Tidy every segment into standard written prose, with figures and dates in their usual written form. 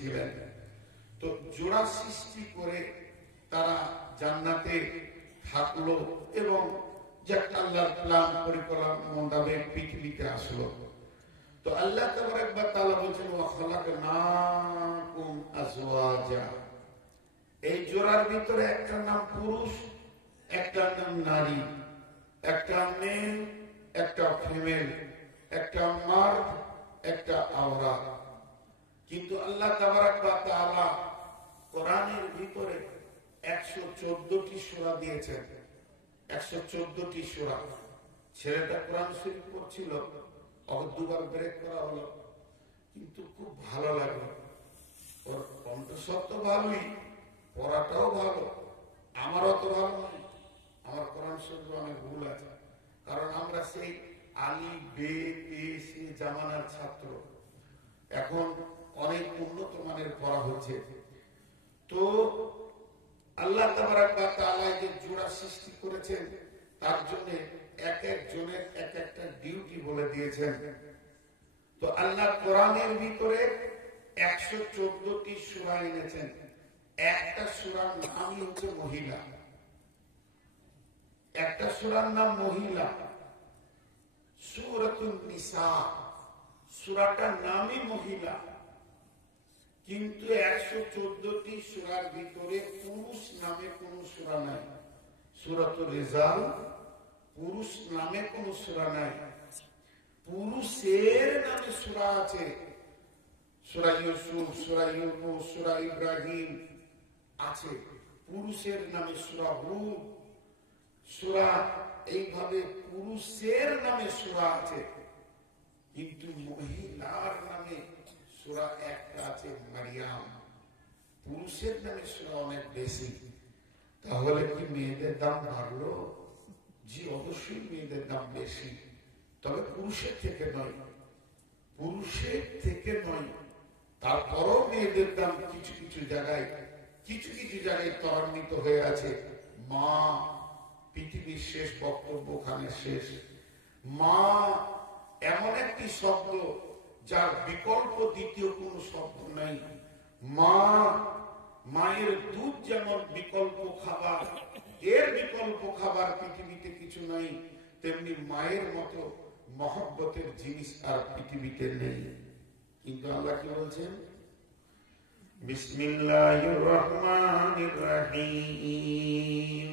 ছিলেন। তো জোড়া সৃষ্টি করে তারা জান্নাতে থাকলো এবং যে আল্লাহর প্ল্যান পরিকল্পনা মোতাবেক পৃথিবীতে আসলো। তো আল্লাহ তাবারক ওয়া তাআলা বলেন ওয়া খালাকনাকুম আজওয়াজা, এই জোড়ার ভিতরে একটা নাম পুরুষ, একটা নাম নারী, একটা মেল, একটা ফিমেল, একটা মার্দ, একটা আওরাত। কিন্তু আল্লাহ তাবারক ওয়া তাআলা কোরআনের ভিতরে 114টি সূরা দিয়েছেন। 114টি সূরা। ছেলেটা কোরআন শরীফ পড়ছিল, দুবার ব্রেক করা হলো, কিন্তু খুব ভালো লাগলো। ওর কণ্ঠস্বর তো ভালোই, পড়াটাও ভালো, আমারও তো ভালো নয়, আমার কোরআন শরীফ অনেক ভুল আছে, কারণ আমরা সেই আলি বে পে সে জামানার ছাত্র। এখন অনেক উন্নত মানের পড়া হচ্ছে। তো আল্লাহ তাবারক ওয়া তাআলা যে জোড়া সৃষ্টি করেছেন তার জন্য এক একজনের এক একটা ডিউটি বলে দিয়েছেন। তো আল্লাহ কোরআনের ভিতরে 114টি সূরা এনেছেন। একটা সূরার নামই হচ্ছে মহিলা, একটা সূরার নাম মহিলা, সূরাতুন নিসা। সূরাটার নামই মহিলা, কিন্তু 114টি সূরার ভিতরে পুরুষ নামে কোন সূরা নাই। সূরাতুর রিজাল, পুরুষ নামে কোন সূরা নাই। পুরুষের নামে সূরা আছে, সূরা ইউসুফ, সূরা ইউনূস, সূরা ইব্রাহিম আছে। পুরুষের নামে সূরা হুদ, সূরা, এইভাবে পুরুষের নামে সূরা আছে। কিন্তু মহিলার নামে সূরা একটা আছে, মারিয়াম। পুরুষের নামে সূরা অনেক বেশি। তাহলে কি মেয়েদের দাম বাড়লো? জি অবশ্যই মেয়েদের দাম বেশি, তবে পুরুষের থেকে নয়, পুরুষের থেকে নয়। তারপরও মেয়েদের দাম কিছু কিছু জায়গায় ত্বরান্বিত হয়ে আছে। মা, পৃথিবীর শেষ বক্তব্য ওখানে শেষ। মা এমন একটি শব্দ যার বিকল্প দ্বিতীয় কোন শব্দ নাই। মা, মায়ের দুধ যেমন বিকল্প খাবার, এর বিকল্প খাবার পৃথিবীতে কিছু নাই, তেমনি মায়ের মতো মহব্বতের জিনিস আর পৃথিবীতে নেই। কিন্তু আল্লাহ কি বলছেন? বিসমিল্লাহির রহমানির রহিম।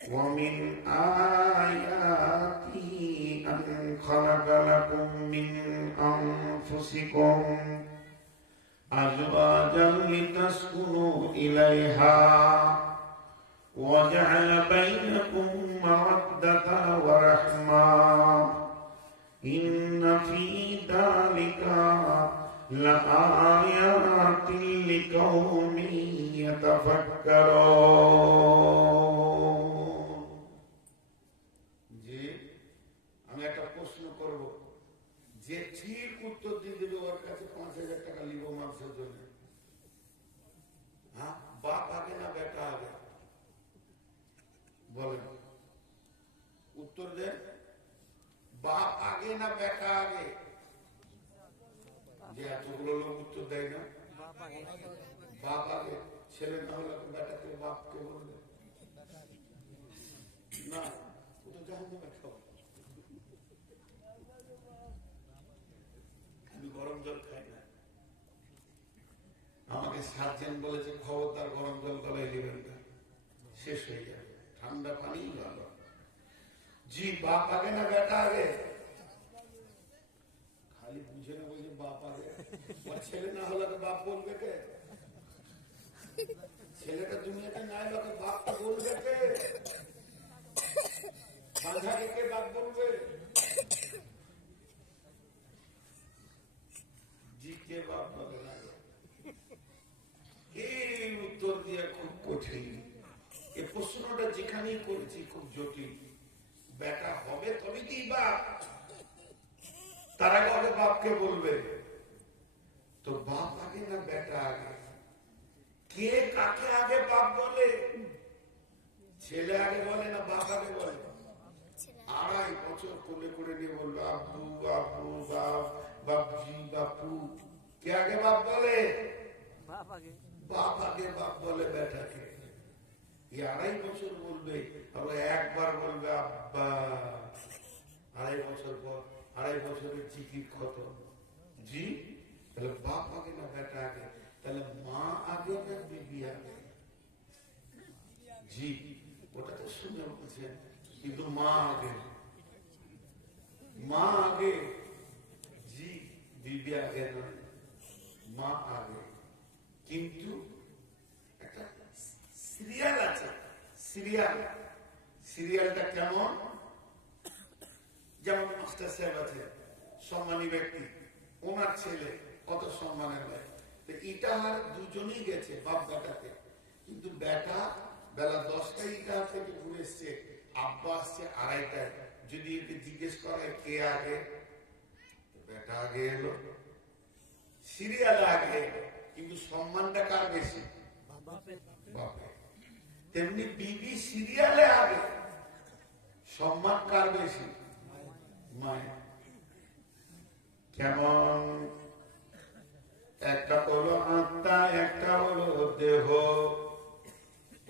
ওয়া মিন আয়াতিহি আন খালাকা লাকুম মিন আনফুসিকুম আজওয়াজান লিতাসকুনু ইলাইহা ওয়া জা'আলা বাইনাকুম মাওয়াদ্দাতা ওয়া রাহমা ইন্না ফী যালিকা লাআয়াতিন লিকাওমিন ইয়াতাফাক্কারুন। যে আমি একটা প্রশ্ন করব, যে ঠিক উত্তর দিয়ে দেবে ওর কাছে 5,000 টাকা নিব মাংসের জন্য। হ্যাঁ, বাপ আগে না বেটা আগে? বলেন, উত্তর দেন। বাপ আগে না বেটা আগে? যে এতগুলো লোক উত্তর দেয় না, বাপ আগে। ছেলে না হলে বেটাকে বাপকে বলবে না, ও তো জাহান্নামে খাবে। আমি গরম জল খাই না। আমাকে সার্জেন বলেছে খবরদার গরম জল গলায় দিবেন না, শেষ হয়ে যাবে, ঠান্ডা পানি ভালো। জি, বাপ আগে না বেটা আগে? খালি বুঝে না বলছে বাপ আগে। ছেলে না হলে বাপ বলবে কে? ছেলেটা দুনিয়াতে নাই, লোকে বাপটা বলবে কে? সাঁঝাকে কে বাপ বলবে? জি, কে বাপ বলে না? এই উত্তর দিয়ে খুব কঠিন। এই প্রশ্নটা যেখানেই করেছি খুব জটিল। বেটা হবে তবে কি বাপ? তার আগে আগে বাপকে বলবে। তো বাপ আগে না বেটা আগে? কে কাকে আগে বাপ বলে? ছেলে আগে বলে না বাপ আগে বলে? 2.5 বছর কোলে করে নিয়ে বললো আব্বু আব্বু, বাপ বাপজি বাপু। কে আগে বাপ বলে? বাপ আগে বাপ বলে বেটাকে। 2.5 বছর বলবে, আর একবার বলবে আব্বা। 2.5 বছর পর 2.5 বছরের চিঠি খতম। জি, তাহলে বাপ আগে না বেটা আগে? তাহলে মা আগে না বিবি আগে? জি, ওটা তো শুনে বলছেন, কিন্তু মা আগে। মা আগে, জি, বিবি আগে নয়, মা আগে। কিন্তু একটা সিরিয়াল আছে, সিরিয়ালটা কেমন? যেমন মাস্টার সাহেব আছে, সম্মানী ব্যক্তি, ওনার ছেলে কত সম্মানের হয়, ইটাহার দুজনই গেছে বাপ বেটাতে, কিন্তু বেটা বেলা 10টায় ইটাহার থেকে ঘুরে এসছে, আব্বা আসছে 2:30টায়। যদি একে জিজ্ঞেস করে কে আগে, বেটা আগে এলো, সিরিয়াল আগে এলো, কিন্তু সম্মানটা কার বেশি? বাপে। তেমনি বিবি সিরিয়ালে আগে, সম্মান কার বেশি? মায়ের। কেমন? একটা হলো আত্মা, একটা হলো দেহ।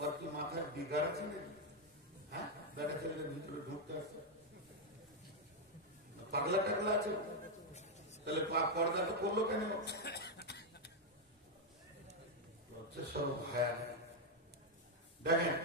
ওর কি মাথার বিগার আছে নাকি? হ্যাঁ, বেটা ছেলের ভিতরে ঢুকতে আসছে, পাগলা টাগলা আছে? তাহলে পর্দাটা করলো কেন? সব ভায়া। দেখেন,